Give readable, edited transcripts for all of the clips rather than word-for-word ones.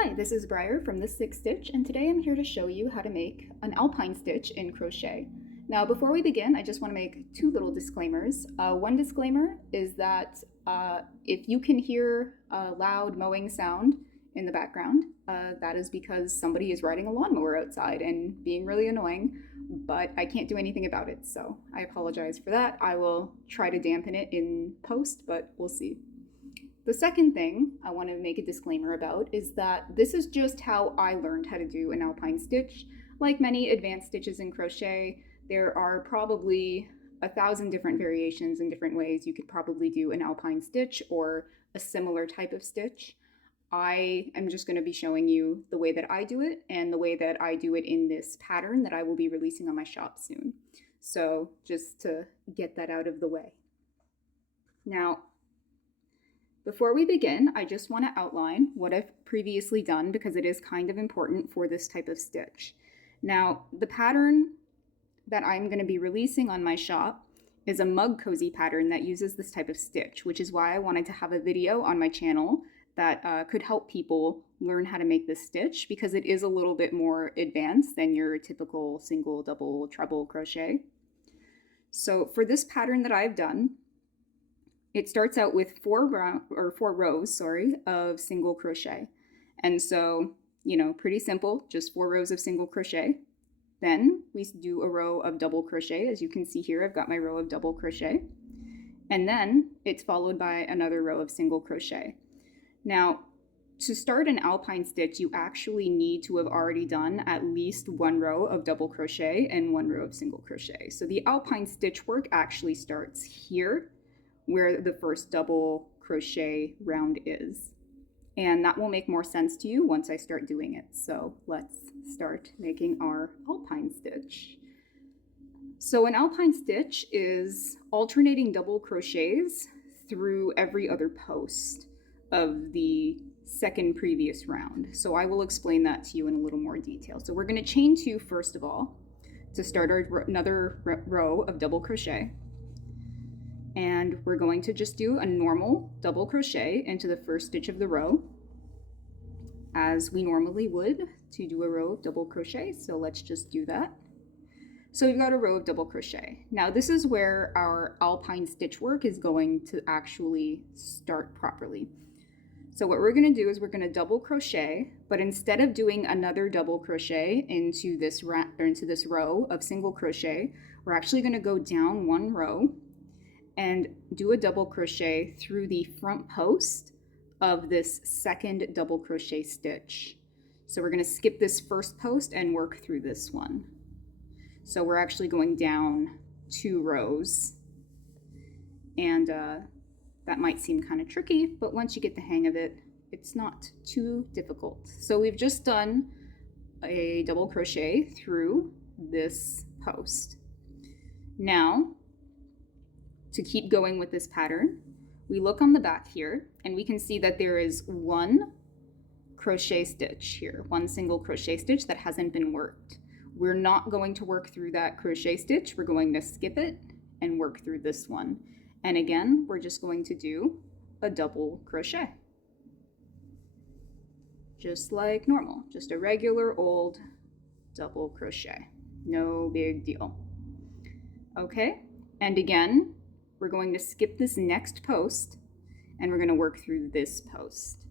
Hi, this is Briar from The Sixth Stitch, and today I'm here to show you how to make an alpine stitch in crochet. Now, before we begin, I just want to make two little disclaimers. One disclaimer is that if you can hear a loud mowing sound in the background, that is because somebody is riding a lawnmower outside and being really annoying, but I can't do anything about it, so I apologize for that. I will try to dampen it in post, but we'll see. The second thing I want to make a disclaimer about is that this is just how I learned how to do an alpine stitch. Like many advanced stitches in crochet, there are probably 1,000 different variations and different ways you could probably do an alpine stitch or a similar type of stitch. I am just going to be showing you the way that I do it and the way that I do it in this pattern that I will be releasing on my shop soon. So just to get that out of the way. Now, before we begin, I just want to outline what I've previously done because it is kind of important for this type of stitch. Now, the pattern that I'm going to be releasing on my shop is a mug cozy pattern that uses this type of stitch, which is why I wanted to have a video on my channel that could help people learn how to make this stitch because it is a little bit more advanced than your typical single, double, treble crochet. So for this pattern that I've done, it starts out with four rows of single crochet. And so, pretty simple, just 4 rows of single crochet. Then we do a row of double crochet. As you can see here, I've got my row of double crochet. And then it's followed by another row of single crochet. Now, to start an alpine stitch, you actually need to have already done at least 1 row of double crochet and 1 row of single crochet. So the alpine stitch work actually starts here, where the first double crochet round is. And that will make more sense to you once I start doing it. So let's start making our alpine stitch. So an alpine stitch is alternating double crochets through every other post of the second previous round. So I will explain that to you in a little more detail. So we're going to chain 2 first of all to start another row of double crochet. And we're going to just do a normal double crochet into the first stitch of the row as we normally would to do a row of double crochet. So let's just do that. So we've got a row of double crochet. Now this is where our alpine stitch work is going to actually start properly. So what we're going to do is we're going to double crochet, but instead of doing another double crochet into this row of single crochet, we're actually going to go down 1 row and do a double crochet through the front post of this second double crochet stitch. So we're going to skip this first post and work through this one. So we're actually going down 2 rows, and that might seem kind of tricky, but once you get the hang of it, it's not too difficult. So we've just done a double crochet through this post. Now, to keep going with this pattern, we look on the back here and we can see that there is 1 crochet stitch here, 1 single crochet stitch that hasn't been worked. We're not going to work through that crochet stitch. We're going to skip it and work through this one. And again, we're just going to do a double crochet. Just like normal, just a regular old double crochet. No big deal. Okay, and again, we're going to skip this next post and we're going to work through this post.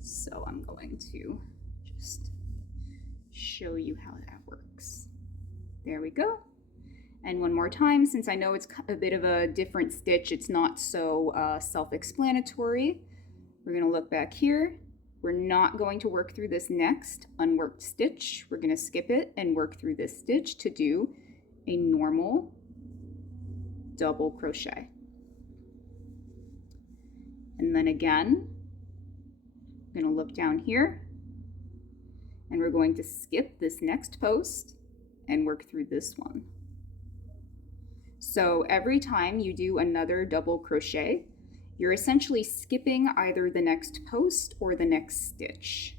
So I'm going to just show you how that works. There we go. And one more time, since I know it's a bit of a different stitch, it's not so self-explanatory. We're going to look back here. We're not going to work through this next unworked stitch. We're going to skip it and work through this stitch to do a normal double crochet. And then again, I'm going to look down here and we're going to skip this next post and work through this one. So every time you do another double crochet, you're essentially skipping either the next post or the next stitch.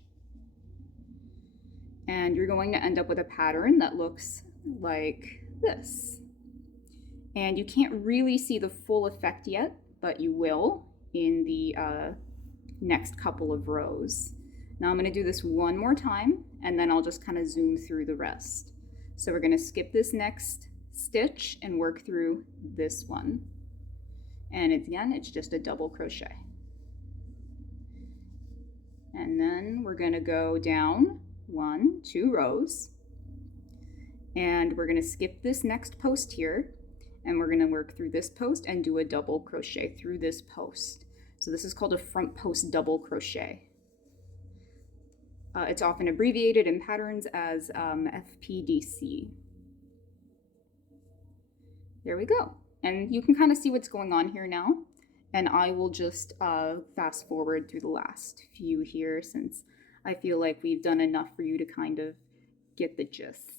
And you're going to end up with a pattern that looks like this. And you can't really see the full effect yet, but you will in the next couple of rows. Now I'm going to do this one more time, and then I'll just kind of zoom through the rest. So we're going to skip this next stitch and work through this one. And again, it's just a double crochet. And then we're going to go down 2 rows, and we're going to skip this next post here, and we're going to work through this post and do a double crochet through this post. So this is called a front post double crochet. It's often abbreviated in patterns as FPDC. There we go. And you can kind of see what's going on here now. And I will just fast forward through the last few here, since I feel like we've done enough for you to kind of get the gist.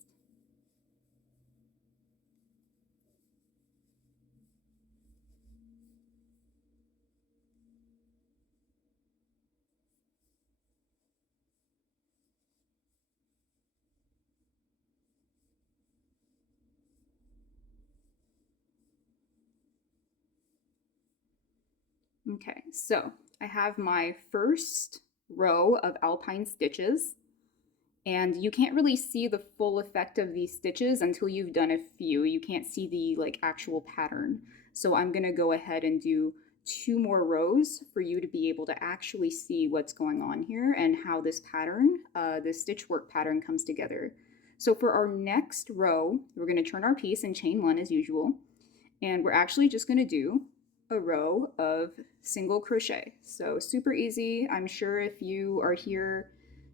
Okay, so I have my first row of Alpine stitches, and you can't really see the full effect of these stitches until you've done a few. You can't see the actual pattern. So I'm gonna go ahead and do 2 more rows for you to be able to actually see what's going on here and how this pattern, this stitch work pattern, comes together. So for our next row, we're gonna turn our piece and chain 1 as usual, and we're actually just gonna do a row of single crochet. So super easy. I'm sure if you are here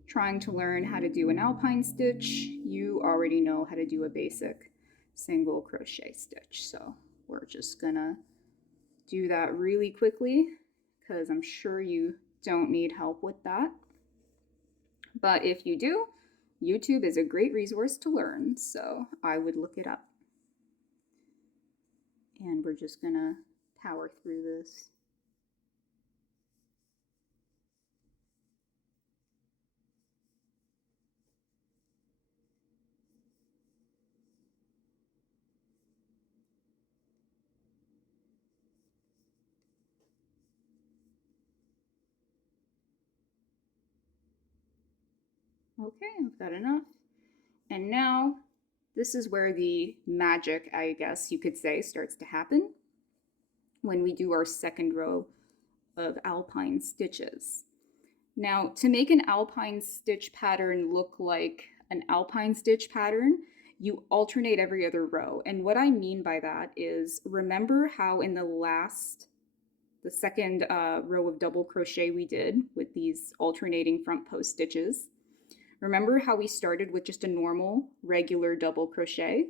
trying to learn how to do an Alpine stitch, you already know how to do a basic single crochet stitch. So we're just gonna do that really quickly because I'm sure you don't need help with that. But if you do, YouTube is a great resource to learn, so I would look it up. And we're just gonna power through this. Okay, I've got enough. And now this is where the magic, I guess you could say, starts to happen when we do our second row of Alpine stitches. Now, to make an Alpine stitch pattern look like an Alpine stitch pattern, you alternate every other row. And what I mean by that is, remember how in the second row of double crochet we did with these alternating front post stitches, remember how we started with just a normal regular double crochet?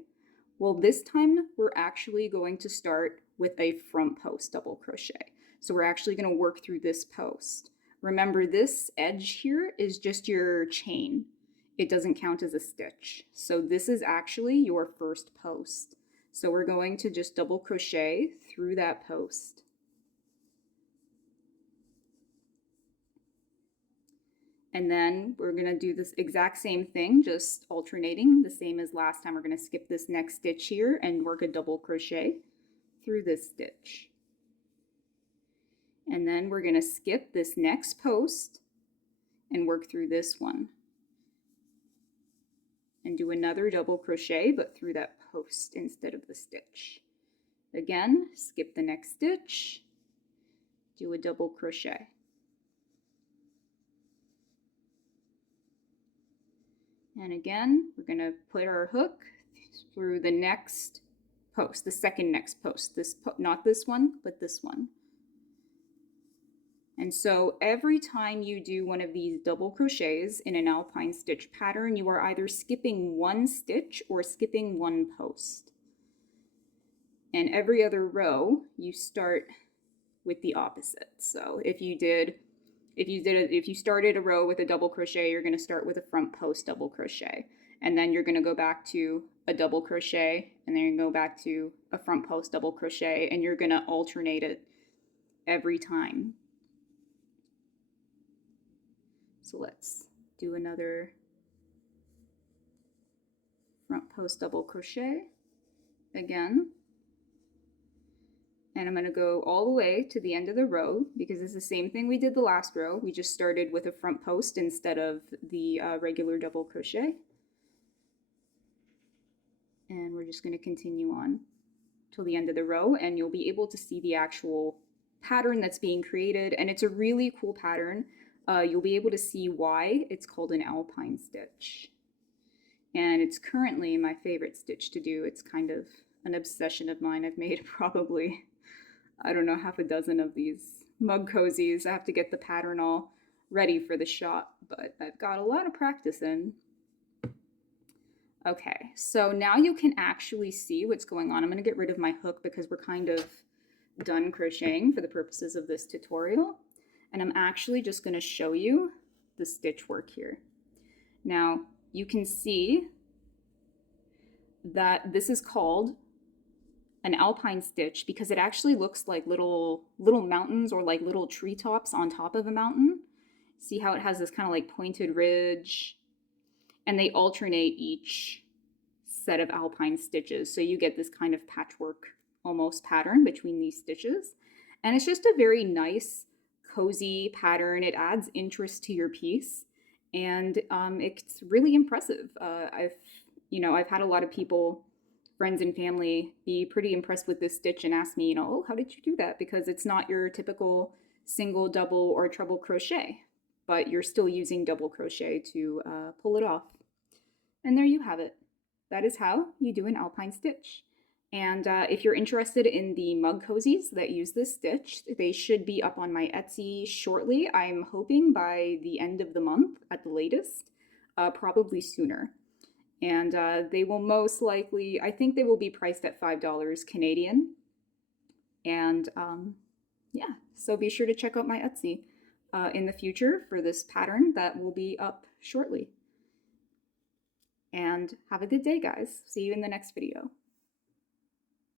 Well, this time we're actually going to start with a front post double crochet. So we're actually going to work through this post. Remember, this edge here is just your chain. It doesn't count as a stitch. So this is actually your first post. So we're going to just double crochet through that post. And then we're going to do this exact same thing, just alternating, the same as last time. We're going to skip this next stitch here and work a double crochet through this stitch. And then we're going to skip this next post and work through this one. And do another double crochet, but through that post instead of the stitch. Again, skip the next stitch, do a double crochet. And again, we're going to put our hook through the next post, the second next post. Not this one, but this one. And so every time you do one of these double crochets in an Alpine stitch pattern, you are either skipping one stitch or skipping one post. And every other row, you start with the opposite. So if you started a row with a double crochet, you're going to start with a front post double crochet, and then you're going to go back to a double crochet, and then you're going to go back to a front post double crochet, and you're going to alternate it every time. So let's do another front post double crochet again. And I'm going to go all the way to the end of the row because it's the same thing we did the last row. We just started with a front post instead of the regular double crochet. And we're just going to continue on till the end of the row, and you'll be able to see the actual pattern that's being created. And it's a really cool pattern. You'll be able to see why it's called an Alpine stitch. And it's currently my favorite stitch to do. It's kind of an obsession of mine. I've made probably, I don't know, half a dozen of these mug cozies. I have to get the pattern all ready for the shop, but I've got a lot of practice in. Okay, so now you can actually see what's going on. I'm going to get rid of my hook because we're kind of done crocheting for the purposes of this tutorial. And I'm actually just going to show you the stitch work here. Now, you can see that this is called an Alpine stitch because it actually looks like little mountains or like little treetops on top of a mountain. See how it has this kind of like pointed ridge, and they alternate each set of Alpine stitches. So you get this kind of patchwork almost pattern between these stitches. And it's just a very nice, cozy pattern. It adds interest to your piece, and it's really impressive. I've had a lot of people, friends and family, be pretty impressed with this stitch and ask me, oh, how did you do that? Because it's not your typical single, double, or treble crochet, but you're still using double crochet to pull it off. And there you have it. That is how you do an Alpine stitch. And if you're interested in the mug cozies that use this stitch, they should be up on my Etsy shortly. I'm hoping by the end of the month at the latest, probably sooner. And they will most likely, I think they will be priced at $5 Canadian. And yeah, so be sure to check out my Etsy in the future for this pattern that will be up shortly. And have a good day, guys. See you in the next video.